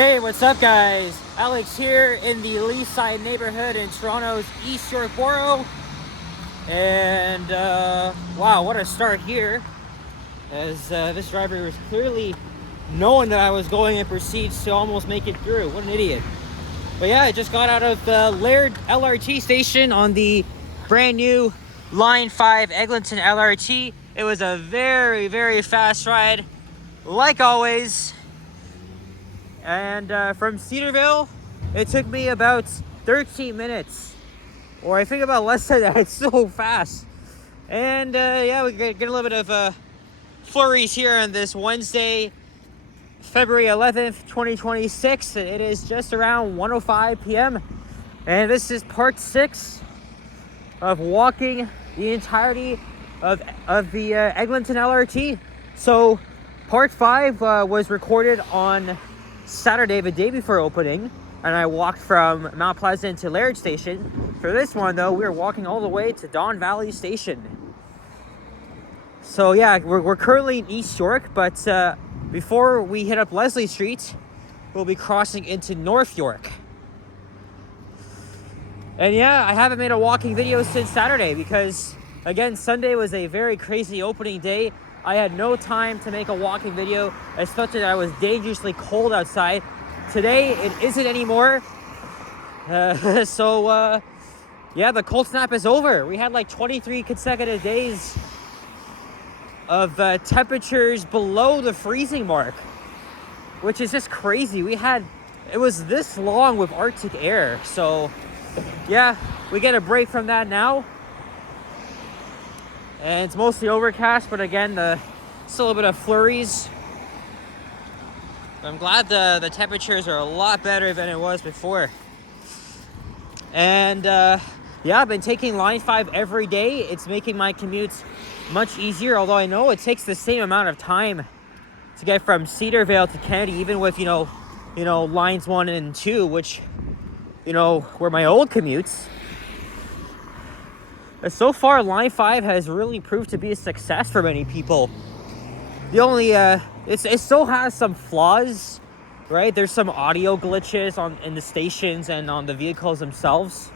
Hey, what's up guys? Alex here in the Leaside neighborhood in Toronto's East York Borough. And wow, what a start here. As this driver was clearly knowing that I was going and proceeds to almost make it through. What an idiot. But yeah, I just got out of the Laird LRT station on the brand new Line 5 Eglinton LRT. It was a very, very fast ride, like always. And from Cedarville, it took me about 13 minutes. Or I think about less than that. It's so fast. And yeah, we get a little bit of flurries here on this Wednesday, February 11th, 2026. It is just around 1:05 p.m. And this is part 6 of walking the entirety of the Eglinton LRT. So part 5 was recorded on Saturday, the day before opening, and I walked from Mount Pleasant to Laird Station. For this one, though, we are walking all the way to Don Valley Station. So yeah, we're currently in East York, but before we hit up Leslie Street, we'll be crossing into North York. And yeah, I haven't made a walking video since Saturday because, again, Sunday was a very crazy opening day. I had no time to make a walking video, especially that I was dangerously cold outside. Today, it isn't anymore. So yeah, the cold snap is over. We had like 23 consecutive days of temperatures below the freezing mark, which is just crazy. It was this long with Arctic air. So yeah, we get a break from that now. And it's mostly overcast, but again, still a little bit of flurries. I'm glad the temperatures are a lot better than it was before. And yeah, I've been taking Line 5 every day. It's making my commutes much easier, although I know it takes the same amount of time to get from Cedarville to Kennedy, even with, you know, lines 1 and 2, which, were my old commutes. So far, Line 5 has really proved to be a success for many people. The only, it still has some flaws, right? There's some audio glitches in the stations and on the vehicles themselves.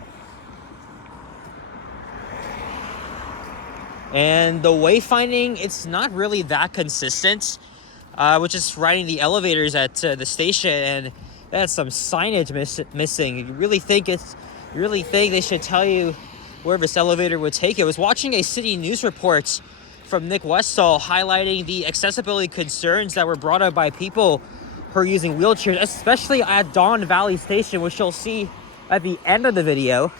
And the wayfinding, it's not really that consistent. We're just riding the elevators at the station, and that's some signage missing. You really think they should tell you where this elevator would take you. I was watching a city news report from Nick Westall highlighting the accessibility concerns that were brought up by people who are using wheelchairs, especially at Don Valley Station, which you'll see at the end of the video.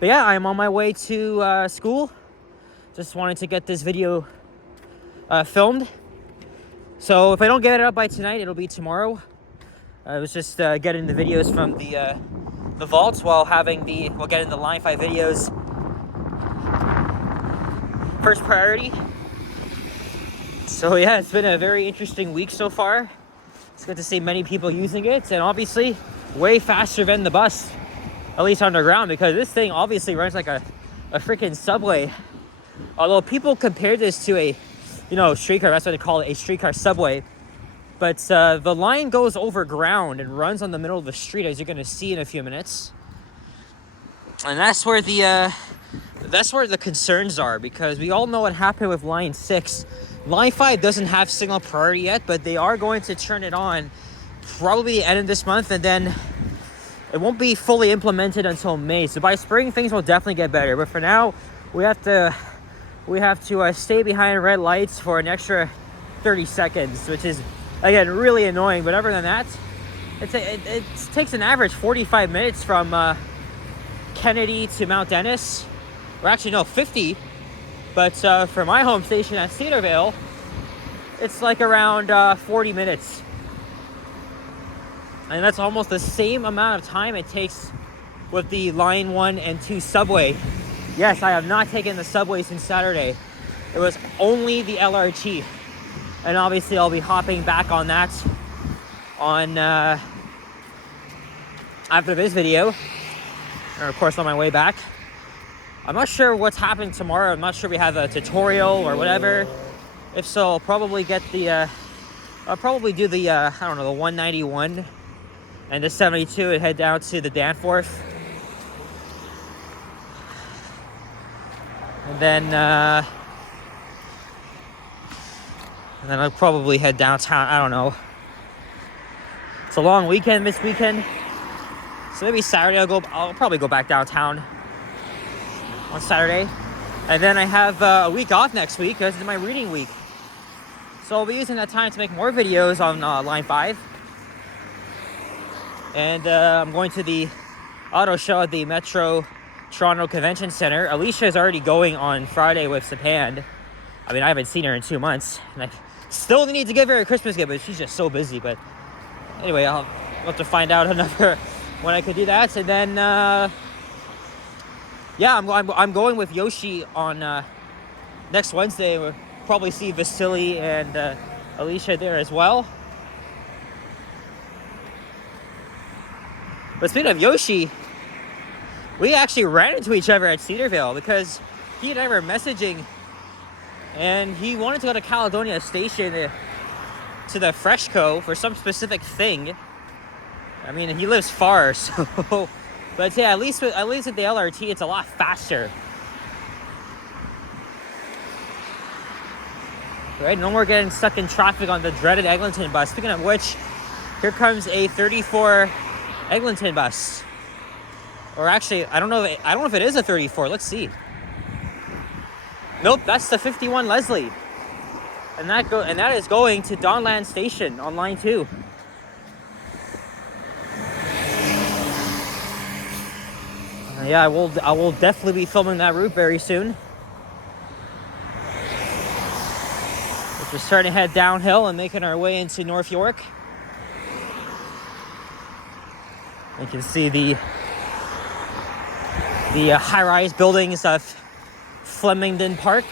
But yeah, I'm on my way to school. Just wanted to get this video filmed. So if I don't get it up by tonight, it'll be tomorrow. I was just getting the videos from the vaults while getting the Line 5 videos first priority. So yeah, it's been a very interesting week so far. It's good to see many people using it, and obviously way faster than the bus, at least underground, because this thing obviously runs like a freaking subway. Although people compare this to a streetcar, that's what they call it, a streetcar subway. But the line goes over ground and runs on the middle of the street, as you're going to see in a few minutes. And that's where the concerns are, because we all know what happened with Line 6. Line 5 doesn't have signal priority yet, but they are going to turn it on probably the end of this month, and then it won't be fully implemented until May. So by spring, things will definitely get better. But for now, we have to stay behind red lights for an extra 30 seconds, which is, again, really annoying. But other than that, it takes an average 45 minutes from Kennedy to Mount Dennis. Or actually, no, 50. But for my home station at Cedarville, it's like around 40 minutes. And that's almost the same amount of time it takes with the Line 1 and 2 subway. Yes, I have not taken the subway since Saturday. It was only the LRT. And obviously I'll be hopping back on that after this video. Or of course on my way back. I'm not sure what's happening tomorrow. I'm not sure we have a tutorial or whatever. If so, I'll probably get a I'll probably do the, I don't know, the 191 and the 72 and head down to the Danforth. And then I'll probably head downtown. I don't know. It's a long weekend this weekend. So maybe Saturday I'll probably go back downtown on Saturday. And then I have a week off next week because it's my reading week. So I'll be using that time to make more videos on Line 5. And I'm going to the auto show at the Metro Toronto Convention Center. Alicia is already going on Friday with Sapan. I mean, I haven't seen her in 2 months. And I still need to give her a Christmas gift, but she's just so busy. But anyway, I'll have to find out another when I could do that. And then, yeah, I'm going with Yoshi on next Wednesday. We'll probably see Vasily and Alicia there as well. But speaking of Yoshi, we actually ran into each other at Cedarville because he and I were messaging, and he wanted to go to Caledonia Station to the Freshco for some specific thing. I mean, he lives far, so but yeah, at least with the LRT, it's a lot faster. Right? No more getting stuck in traffic on the dreaded Eglinton bus. Speaking of which, here comes a 34 Eglinton bus. Or actually, I don't know if it is a 34. Let's see. Nope, that's the 51 Leslie. And that is going to Donland Station on line 2. Yeah, I will definitely be filming that route very soon. We're just starting to head downhill and making our way into North York. You can see the high-rise buildings of Flemington Park.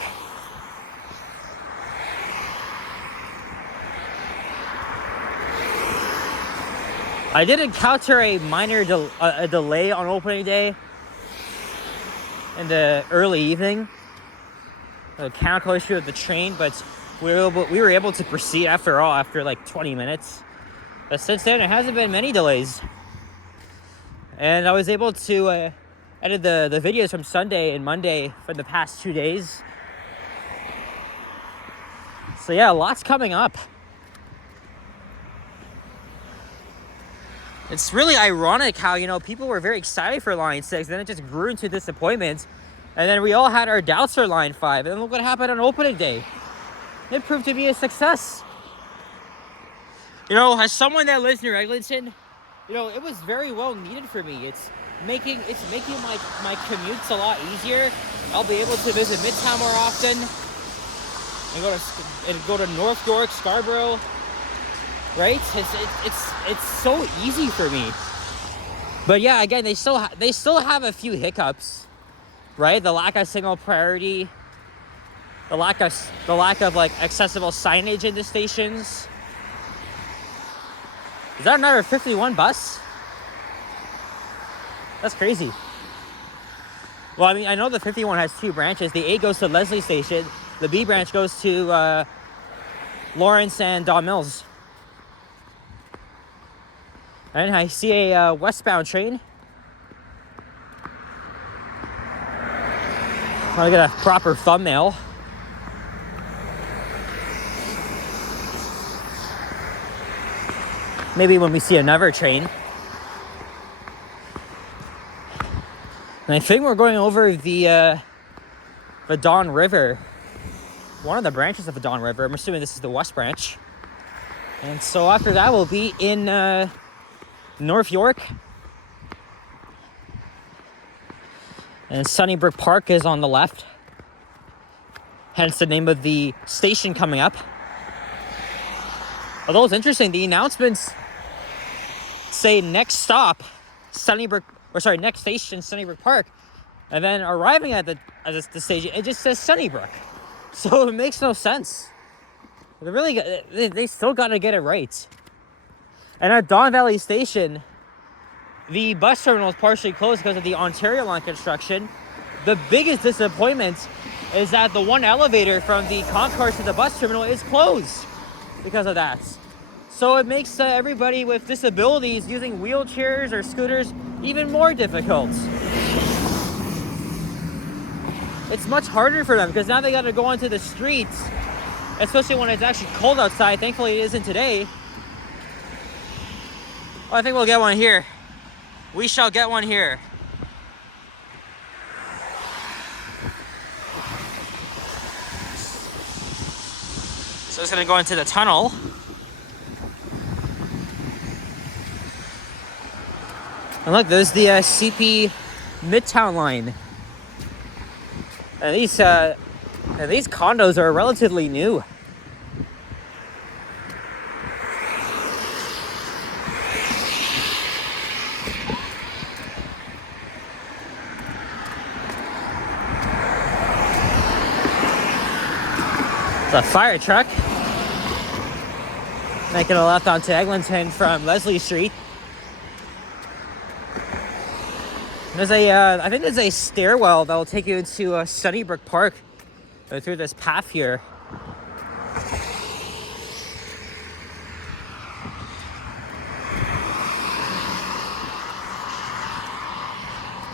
I did encounter a minor delay on opening day in the early evening. A mechanical issue with the train, but we were able to proceed after like 20 minutes. But since then, there hasn't been many delays. And I was able to edit the videos from Sunday and Monday for the past 2 days. So yeah, lots coming up. It's really ironic how, people were very excited for Line 6, then it just grew into disappointment. And then we all had our doubts for Line 5, and look what happened on opening day. It proved to be a success. As someone that lives near Eglinton, it was very well needed for me. It's making my commutes a lot easier. I'll be able to visit Midtown more often and go to North York, Scarborough. Right? It's so easy for me. But yeah, again, they still have a few hiccups, right? The lack of signal priority, the lack of like accessible signage in the stations. Is that another 51 bus? That's crazy. Well, I mean, I know the 51 has 2 branches. The A goes to Leslie Station. The B branch goes to Lawrence and Don Mills. And I see a westbound train. I'll get a proper thumbnail. Maybe when we see another train. And I think we're going over the Don River. One of the branches of the Don River. I'm assuming this is the West Branch. And so after that, we'll be in North York. And Sunnybrook Park is on the left. Hence the name of the station coming up. Although it's interesting, the announcements say next stop, next station, Sunnybrook Park. And then arriving at the station, it just says Sunnybrook. So it makes no sense. They still got to get it right. And at Don Valley Station, the bus terminal is partially closed because of the Ontario Line construction. The biggest disappointment is that the one elevator from the concourse to the bus terminal is closed because of that. So it makes everybody with disabilities using wheelchairs or scooters even more difficult. It's much harder for them because now they got to go onto the streets, especially when it's actually cold outside. Thankfully, it isn't today. Oh, I think we'll get one here. We shall get one here. So it's going to go into the tunnel. And look, there's the CP Midtown line. And these condos are relatively new. It's a fire truck making a left onto Eglinton from Leslie Street. There's I think there's a stairwell that will take you into Sunnybrook Park through this path here.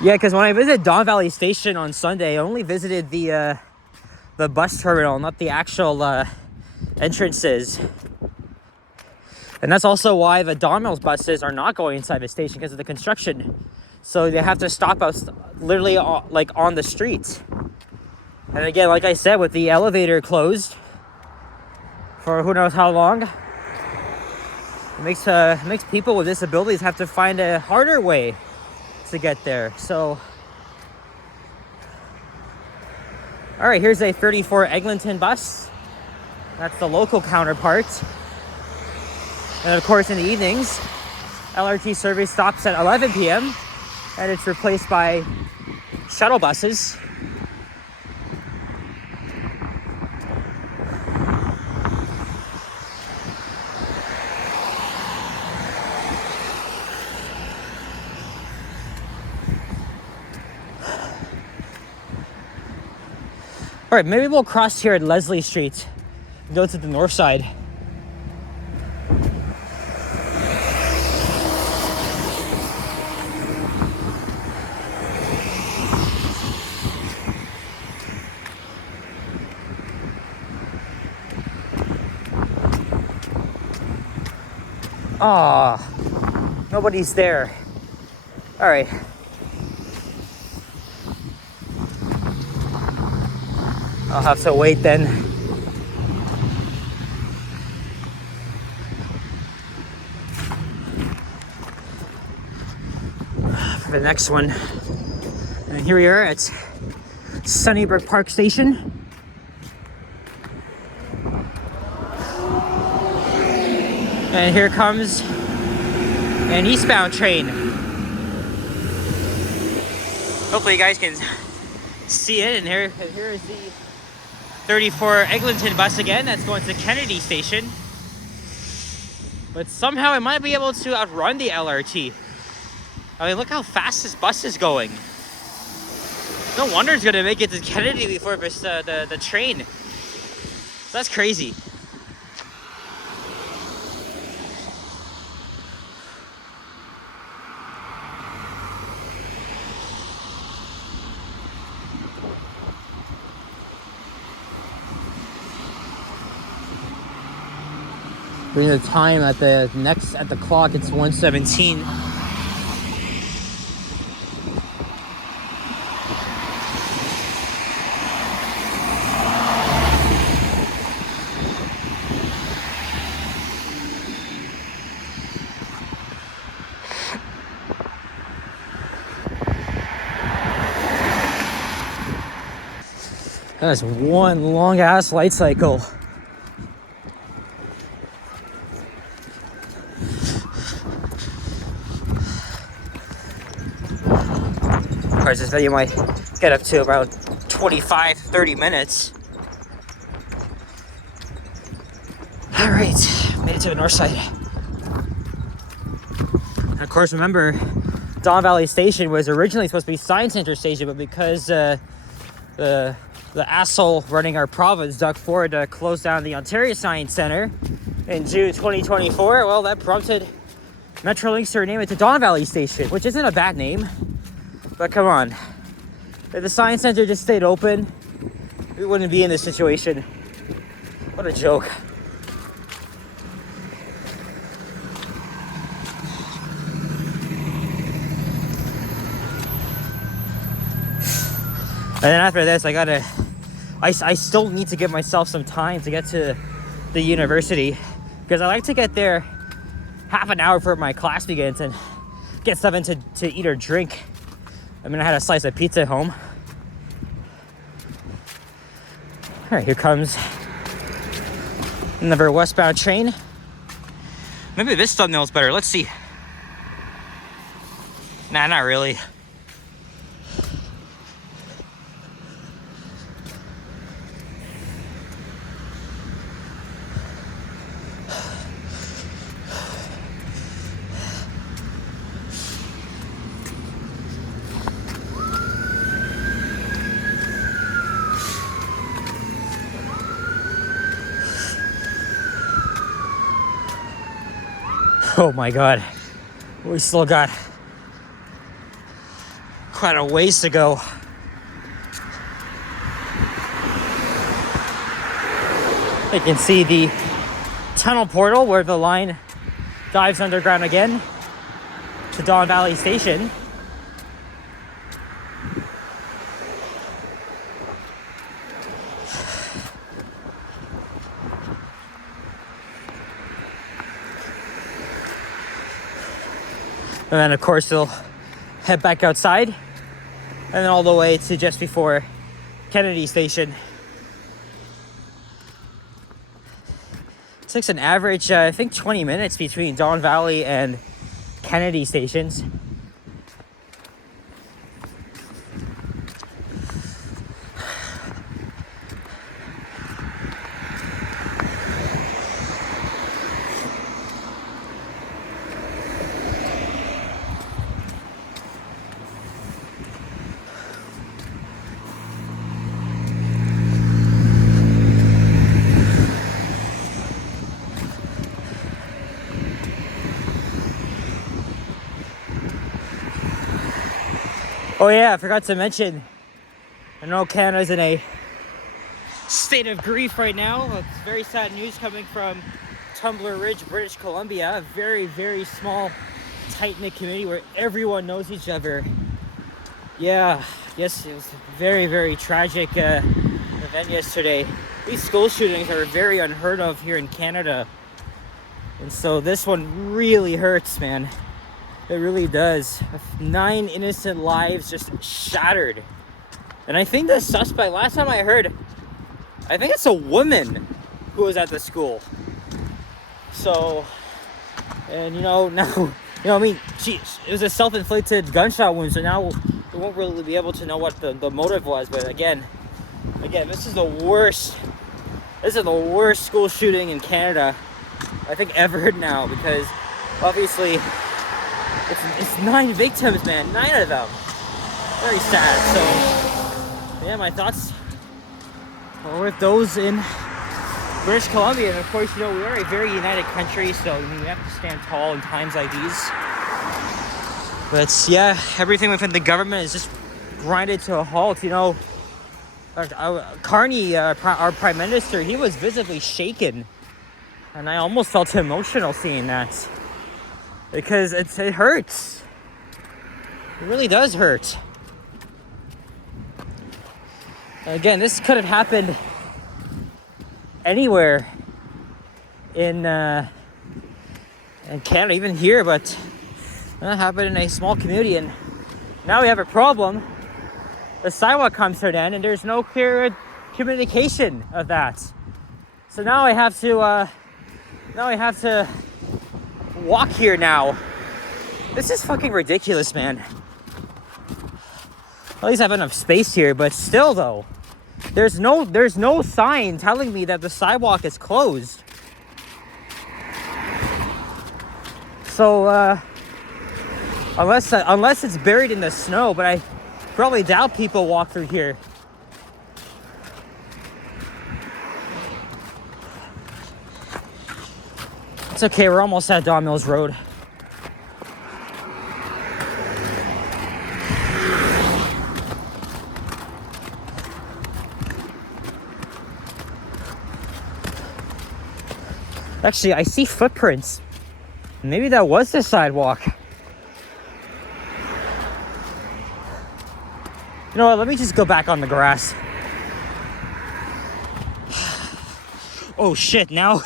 Yeah, because when I visited Don Valley Station on Sunday, I only visited the bus terminal, not the actual entrances. And that's also why the Don Mills buses are not going inside the station, because of the construction. So they have to stop us literally like on the street. And again, like I said, with the elevator closed for who knows how long, it makes people with disabilities have to find a harder way to get there. So, all right, here's a 34 Eglinton bus. That's the local counterpart. And of course, in the evenings, LRT service stops at 11 p.m. and it's replaced by shuttle buses. All right, maybe we'll cross here at Leslie Street and go to the north side. Ah, nobody's there. All right. I'll have to wait then. For the next one. And here we are at Sunnybrook Park Station. And here comes an eastbound train. Hopefully you guys can see it. And here is the 34 Eglinton bus again. That's going to Kennedy Station. But somehow it might be able to outrun the LRT. I mean, look how fast this bus is going. No wonder it's going to make it to Kennedy before the train. That's crazy. During the time at the clock, it's 1:17. That's one long ass light cycle. Of course, this video might get up to about 25-30 minutes. All right, made it to the north side. And of course, remember, Don Valley Station was originally supposed to be Science Center Station, but because the asshole running our province, Doug Ford, closed down the Ontario Science Center, in June 2024. Well, that prompted Metrolinx to rename it to Don Valley Station, which isn't a bad name. But come on, if the Science Center just stayed open, we wouldn't be in this situation. What a joke. And then after this, I still need to give myself some time to get to the university, because I like to get there half an hour before my class begins and get something to eat or drink. I mean, I had a slice of pizza at home. All right, here comes another westbound train. Maybe this thumbnail's better. Let's see. Nah, not really. Oh my God, we still got quite a ways to go. You can see the tunnel portal where the line dives underground again to Don Valley Station. And then, of course, they'll head back outside and then all the way to just before Kennedy Station. It takes an average, I think, 20 minutes between Don Valley and Kennedy stations. Oh yeah, I forgot to mention, I know Canada's in a state of grief right now. It's very sad news coming from Tumbler Ridge, British Columbia. A very, very small, tight-knit community where everyone knows each other. Yeah, yes, it was a very, very tragic event yesterday. These school shootings are very unheard of here in Canada. And so this one really hurts, man. It really does. 9 innocent lives just shattered. And I think the suspect, last time I heard, I think it's a woman who was at the school. So, and now, I mean, it was a self-inflicted gunshot wound, so now we won't really be able to know what the motive was. But again, this is the worst school shooting in Canada, I think, ever now, because obviously it's 9 victims, man. 9 of them. Very sad. So, yeah, my thoughts are with those in British Columbia. And of course, we are a very united country, so we have to stand tall in times like these. But yeah, everything within the government is just grinded to a halt. Carney, our Prime Minister, he was visibly shaken. And I almost felt emotional seeing that. Because it hurts. It really does hurt. Again, this could have happened anywhere in Canada, even here, but it happened in a small community, and now we have a problem. The sidewalk comes to an end, and there's no clear communication of that. So now I have to walk here now. This is fucking ridiculous, man. At least I have enough space here, but still though, there's no sign telling me that the sidewalk is closed. So unless it's buried in the snow, but I probably doubt people walk through here. It's okay, we're almost at Don Mills Road. Actually, I see footprints. Maybe that was the sidewalk. You know what, let me just go back on the grass. Oh shit, now.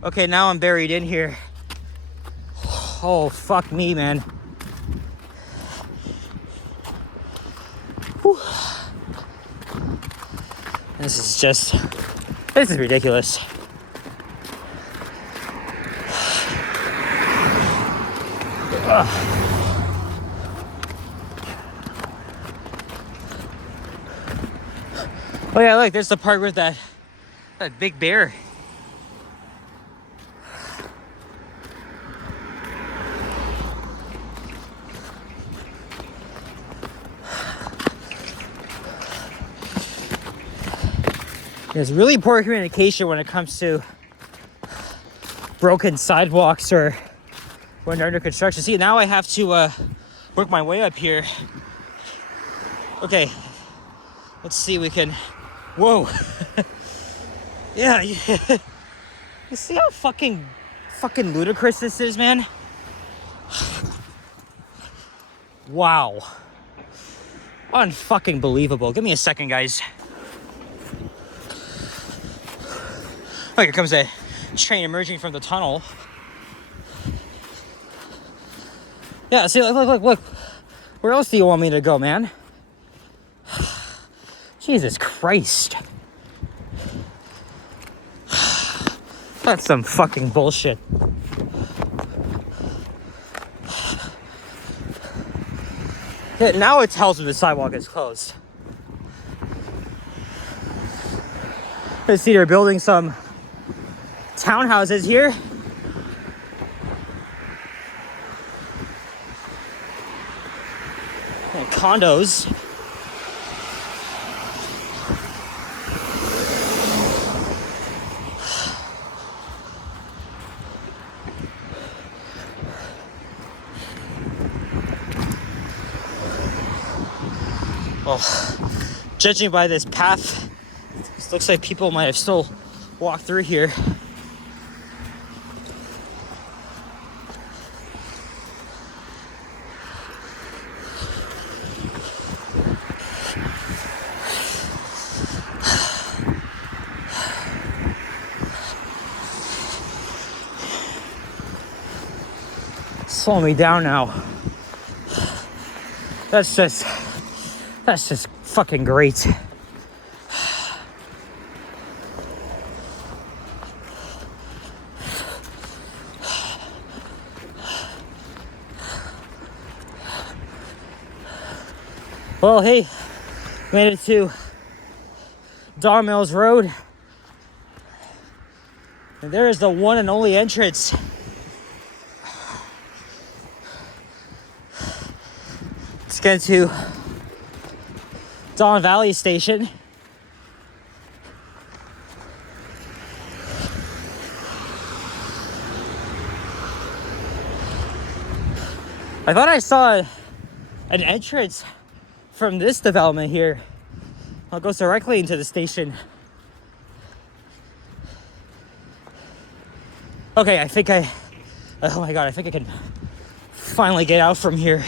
Okay, now I'm buried in here. Oh, fuck me, man. Whew. This is ridiculous. Oh yeah, look, there's the part with that big bear. There's really poor communication when it comes to broken sidewalks or when they're under construction. See, now I have to work my way up here. Okay, let's see, we can, whoa. Yeah, you see how fucking ludicrous this is, man? Wow. Unfucking believable. Give me a second, guys. Oh, here comes a train emerging from the tunnel. Yeah, see, look. Where else do you want me to go, man? Jesus Christ. That's some fucking bullshit. Yeah, now it tells me the sidewalk is closed. I see they're building some townhouses here. And condos. Well, judging by this path, it looks like people might have still walked through here. Slow me down now. That's just fucking great. Well, hey, made it to Don Mills Road. And there is the one and only entrance. Let's get to Don Valley Station. I thought I saw an entrance from this development here. It goes directly into the station. Okay, oh my god, I think I can finally get out from here.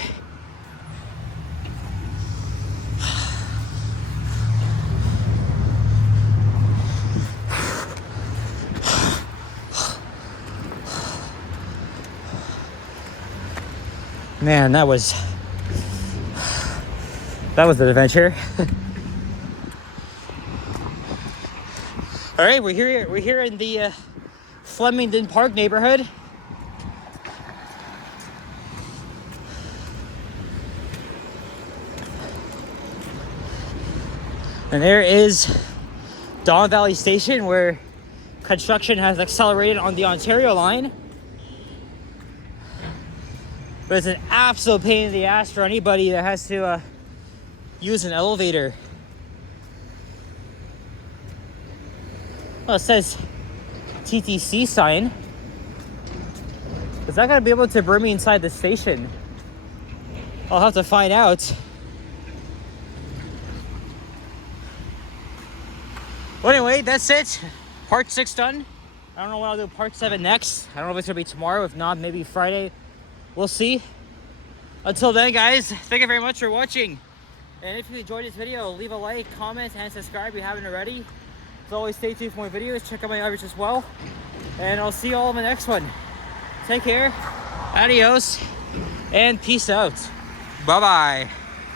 Man, that was an adventure. All right, we're here in the Flemington Park neighborhood. And there is Don Valley Station, where construction has accelerated on the Ontario line. But it's an absolute pain in the ass for anybody that has to use an elevator. Well, it says TTC sign. Is that gonna be able to bring me inside the station? I'll have to find out. Well, anyway, that's it. Part 6 done. I don't know when I'll do part 7 next. I don't know if it's gonna be tomorrow. If not, maybe Friday. We'll see. Until then, guys, thank you very much for watching. And if you enjoyed this video, leave a like, comment, and subscribe if you haven't already. As always, stay tuned for more videos. Check out my others as well. And I'll see you all in the next one. Take care. Adios. And peace out. Bye-bye.